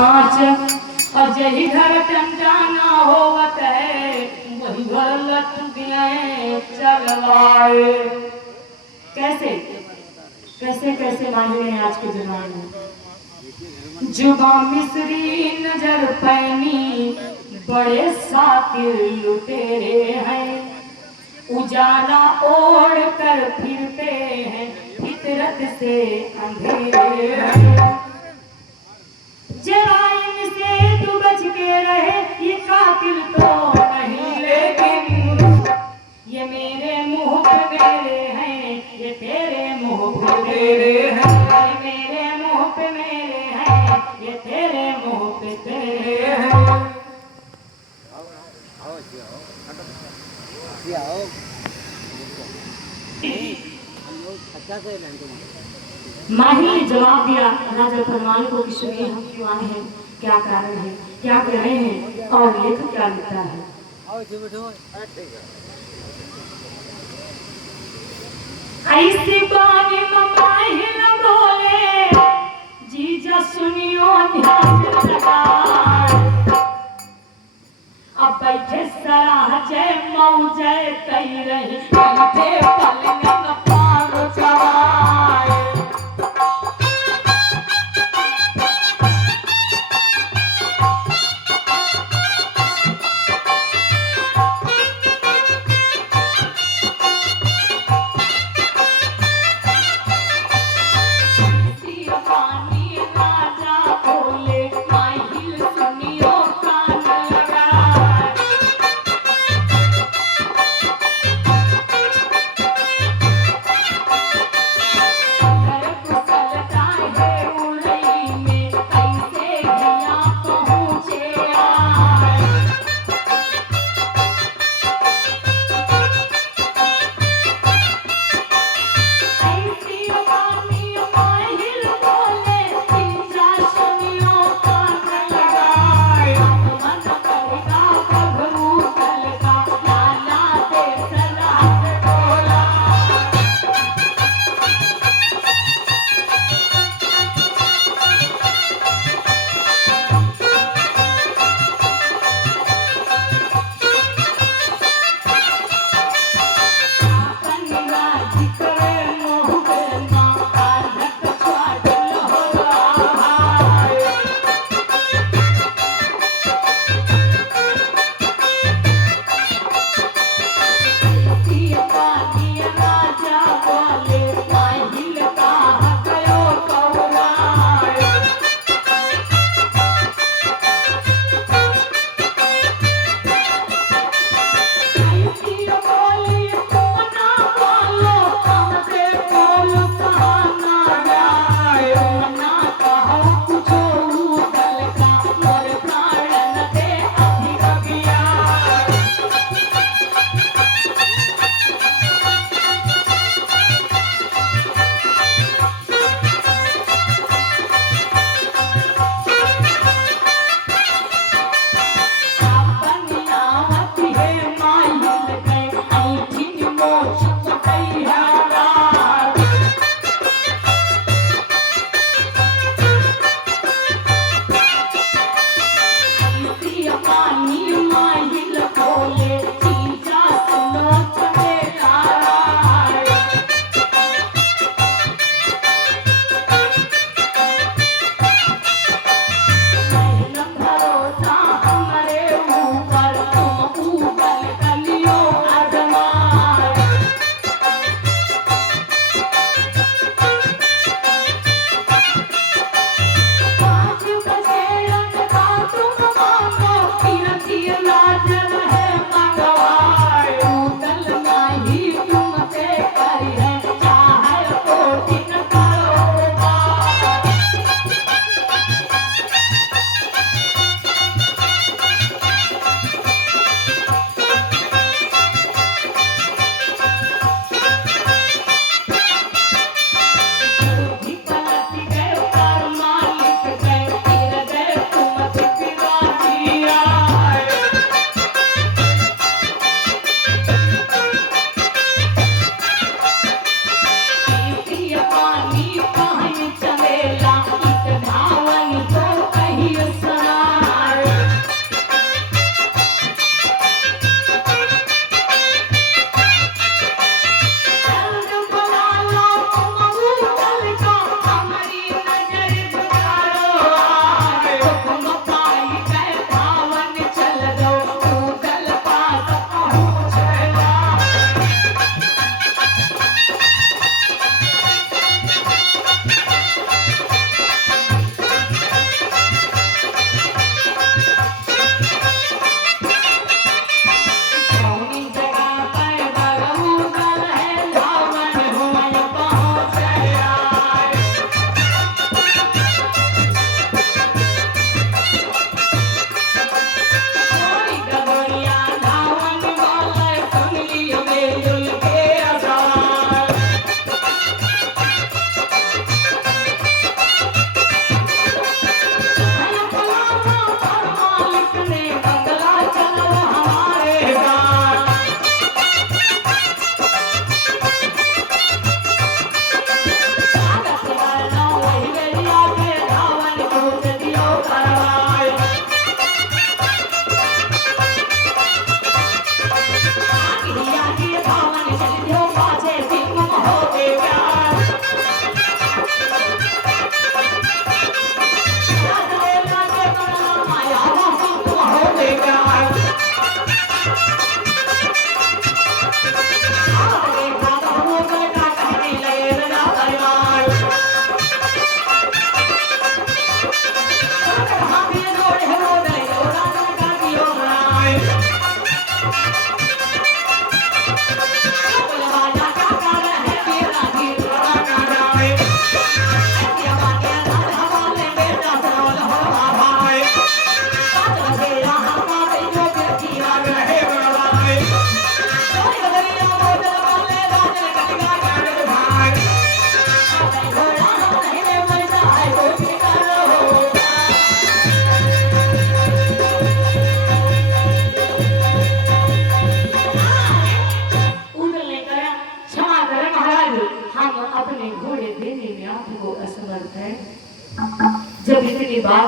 और जही घर टंटाना होवत है वही घर लटक गए चलवाए। कैसे कैसे कैसे मांगे हैं आज के जमाने में। जुबा मिस्री नजर पैनी बड़े सातिर लुटेरे हैं, उजाला ओढ़ कर फिरते हैं फितरत से अंधेरे हैं। जराइम से तू बच के रहे ये कातिल तो नहीं, लेकिन ये मेरे मुंह पे मेरे हैं, ये तेरे मुंह पे तेरे हैं, ये मेरे मुंह पे मेरे हैं, ये तेरे मुंह पे तेरे हैं। माही ने जवाब दिया, राजा फरमान को कि सुनिए हम क्यों आए हैं, क्या कारण है, क्या कह रहे हैं और लेखक क्या लिखता है। ऐसी बानी माही न बोले जीजा सुनियो ध्यान लगाए। अब बैठे सराह जय मऊ जय कही रही बैठे पलंग न पार चढ़ाए।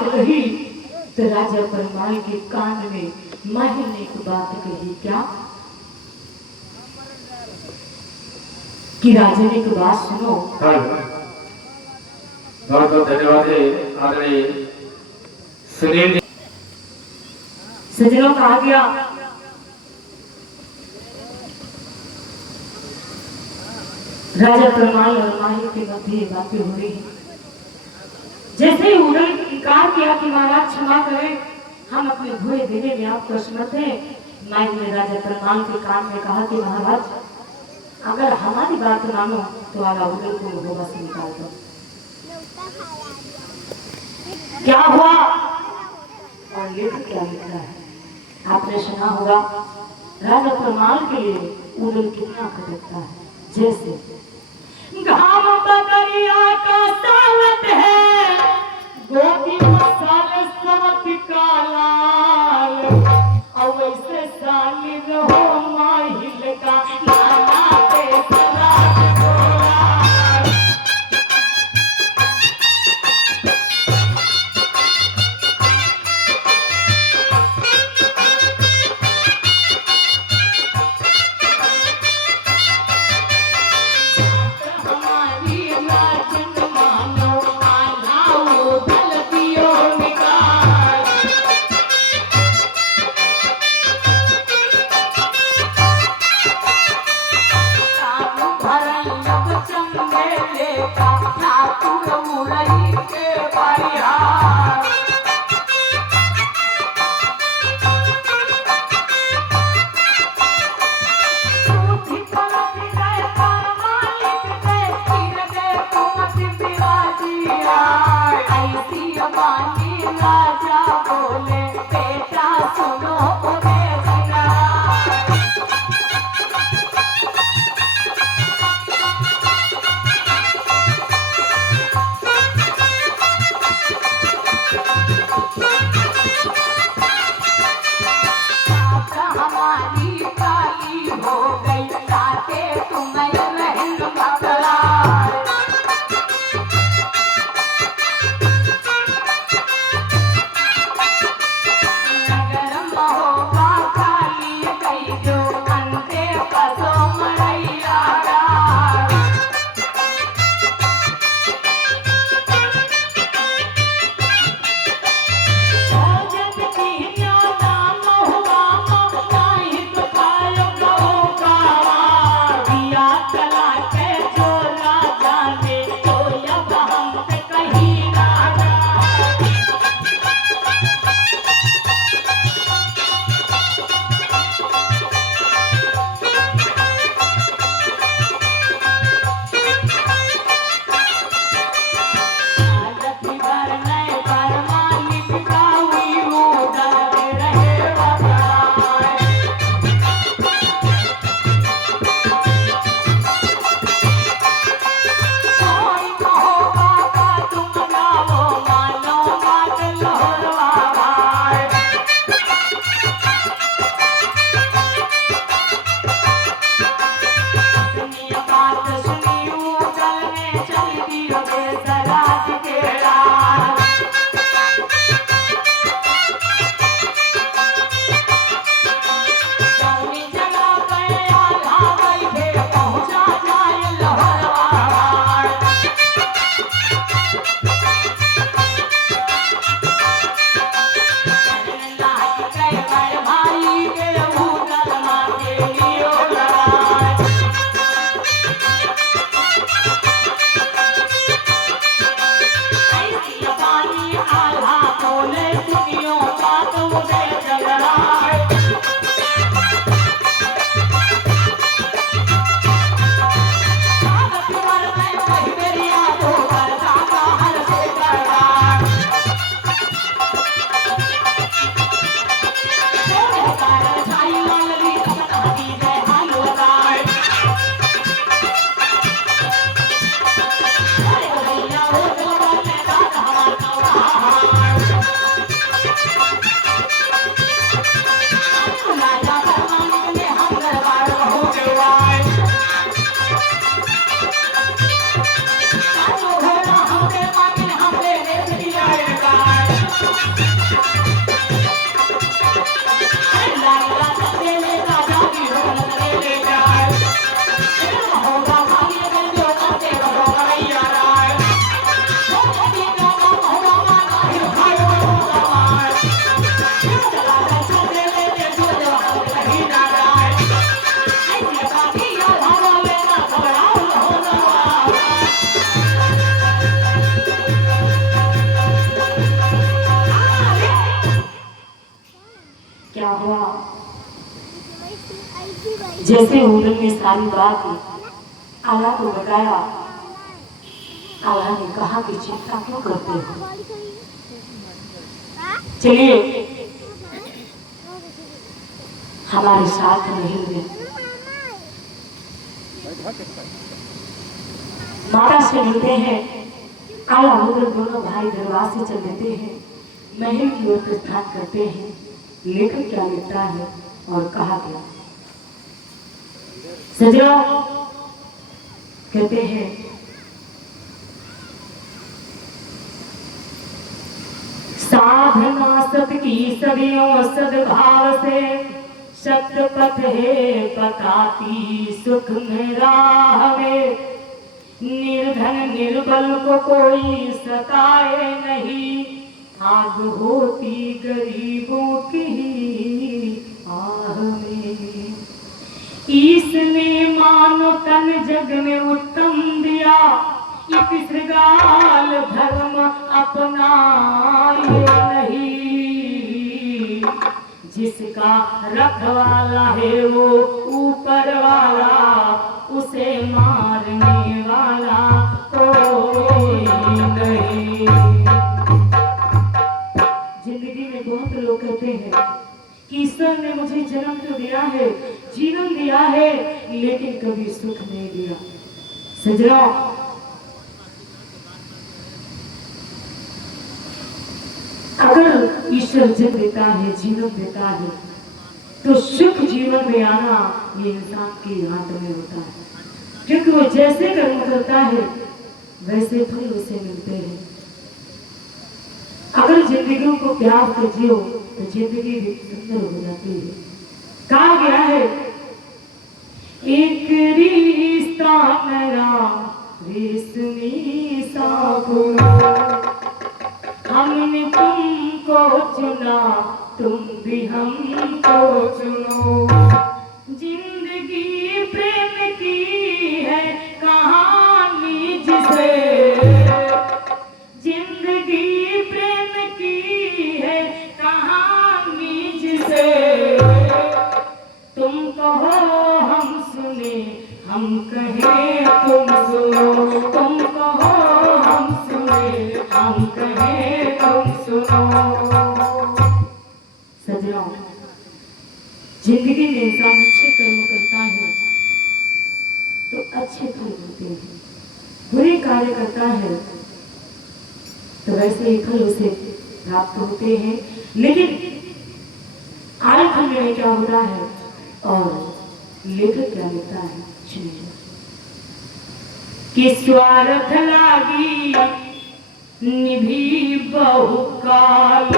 बात कही तो राजा परमाल के कान में मैंने एक बात कही, क्या कि राजा ने एक बात सुनो। बहुत बहुत धन्यवाद है आदरणीय सुनील जी। सज्जनों कहा गया राजा परमाल और माही के मध्य बातें हो रही हैं। जैसे ही उड़ल इनकार किया कि महाराज क्षमा करें, हम अपने घोड़े देने में आपको असमर्थ हैं। माही ने राजा परमाल के कान में कहा कि महाराज अगर हमारी बात मानो तो आला उड़ल को होगा से निकाल दो। क्या हुआ और ये भी क्या लिखा है आपने सुना होगा। राजा परमाल के लिए उड़ल कितना खटकता है। जैसे घाम बकरिया का सालत है, गोदी मसाले समत का लाल, और वैसे साली रहो माहिल का नाना पे सरा गोरा। राजा बोले बेटा सुनो बेजना। हमारी काली हो गई ताके तुम्हें रहन बकरा। क्या हुआ, जैसे उन्होंने ने सारी बात आला को बताया, आला ने कहा कि चिंता क्यों करते हो, चलिए हमारे साथ नहीं हुए। माता से मिलते हैं, आला होकर दोनों भाई दरबार से चल देते हैं, महल की ओर प्रस्थान करते हैं। लेखक क्या लिखता है और कहा गया, सजरा कहते हैं साधना सत की सदियों सद्भाव से, सत्य पथ है पताती सुख में राह में, निर्धन निर्बल को कोई सताए नहीं, आग होती गरीबों की आह में। इसने मानो तन जग में उत्तम दिया, इस श्रृगाल धर्म अपनाए नहीं, जिसका रखवाला है वो ऊपर वाला, उसे मारने वाला कोई नहीं। जिंदगी में बहुत लोग कहते हैं कि ईश्वर ने मुझे जन्म तो दिया है, जीवन दिया है, लेकिन कभी सुख नहीं दिया। सजनों, अगर ईश्वर जन्म देता है, जीवन देता है, तो सुख जीवन में आना ये इंसान के हाथ में होता है, क्योंकि वो जैसे कर्म करता है वैसे फल उसे मिलते हैं। अगर जिंदगी को प्यार से जियो तो जिंदगी भी सुंदर हो जाती है। कहा गया है, एक रिश्ता मेरा रेशमी सा, हमने तुमको चुना, तुम भी हमको चुनो। जिंदगी प्रेम की है कहानी जिसे, जिंदगी प्रेम की है कहानी जिसे, तुम कहो हम सुने, हम कहें तुम सुनो, तुम कहो हम सुने, हम कहें तुम सुनो। सजनों, जिंदगी में इंसान अच्छे कर्म करता है तो अच्छे फल मिलते हैं, बुरे कार्य करता है तो वैसे ही फल उसे प्राप्त होते हैं। लेकिन आखिर में क्या होता है और लेखक क्या लिखता है, सुनिए। कि स्वार्थ लागी निभी बहुकाल,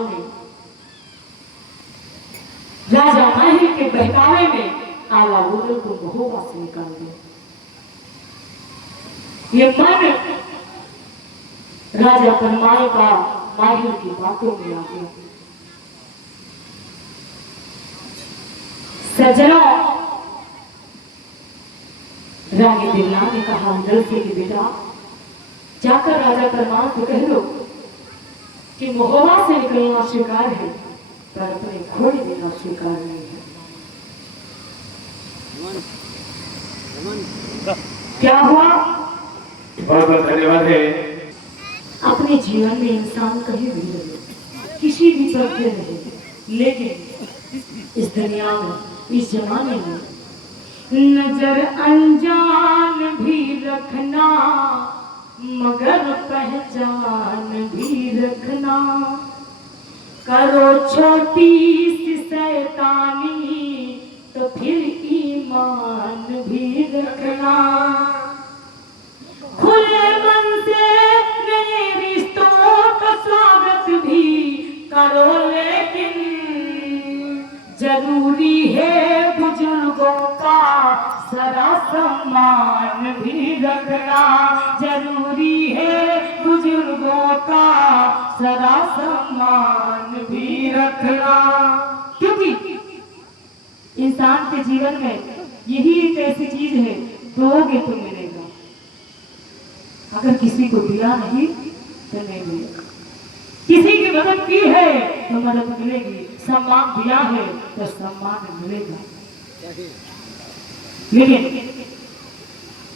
जमाल ने राजा माहिर के बहकावे में आला बुदल को महोबा से निकाल दिया। ये मन राजा परमाल का माहिर की बातों में आ गया। सज्जनों, रानी दिल्ला ने कहा अंदर से कि बेटा जाकर राजा परमाल को कह दो कि महोबा से निकलना स्वीकार है पर अपने घोड़े देना स्वीकार नहीं है। क्या हुआ? बहुत बहुत धन्यवाद है। अपने जीवन में इंसान कहीं भी रहे, किसी भी तरह के रहे, लेकिन इस दुनिया में, इस जमाने में नजर अनजान भी रखना मगर पहचान भी रखना। करो छोटी सी शैतानी तो फिर ईमान भी रखना। खुले मन से नए रिश्तों का स्वागत भी करो, लेकिन जरूरी है बुजुर्गों का सदा सम्मान भी रखना। जरूरी है बुजुर्गों का सदा सम्मान भी रखना। क्योंकि इंसान के जीवन में यही एक ऐसी चीज है, दोगे तो मिलेगा, अगर किसी को दिया नहीं तो नहीं मिलेगा। किसी की मदद की है तो मदद मिलेगी, सम्मान दिया है तो सम्मान मिलेगा। लेकिन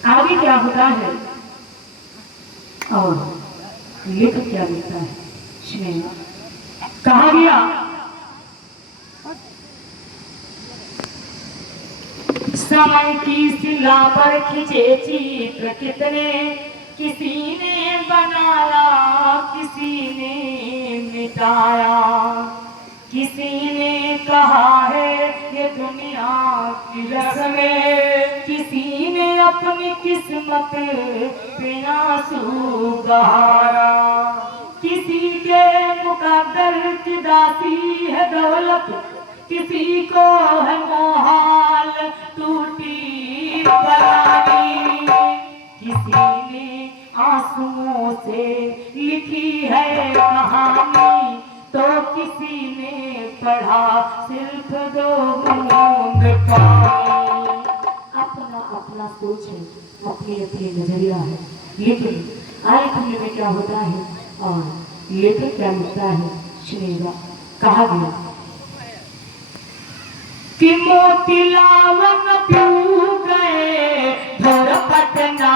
आगे क्या होता है और लेखक क्या लिखता है, सुनिए। कहा गया समय की शिला पर खिंचे चित्र कितने, किसी ने बनाया किसी ने मिटाया। किसी ने कहा है ये दुनिया की रस्में, किसी ने अपनी किस्मत पे आंसू बहाया। किसी के मुकद्दर की दासी है दौलत, किसी को है मोहाल टूटी परानी। किसी ने आंसुओं से लिखी है कहानी, तो किसी ने पढ़ा सिर्फ दो बूंद पानी। अपना अपना सोच है, अपनी अपनी नजरिया है, लेकिन आखिर में क्या होता है और लेखक क्या लिखता है, सुनिएगा। कहा गया कि मोती लावन पीऊ गए धर पटना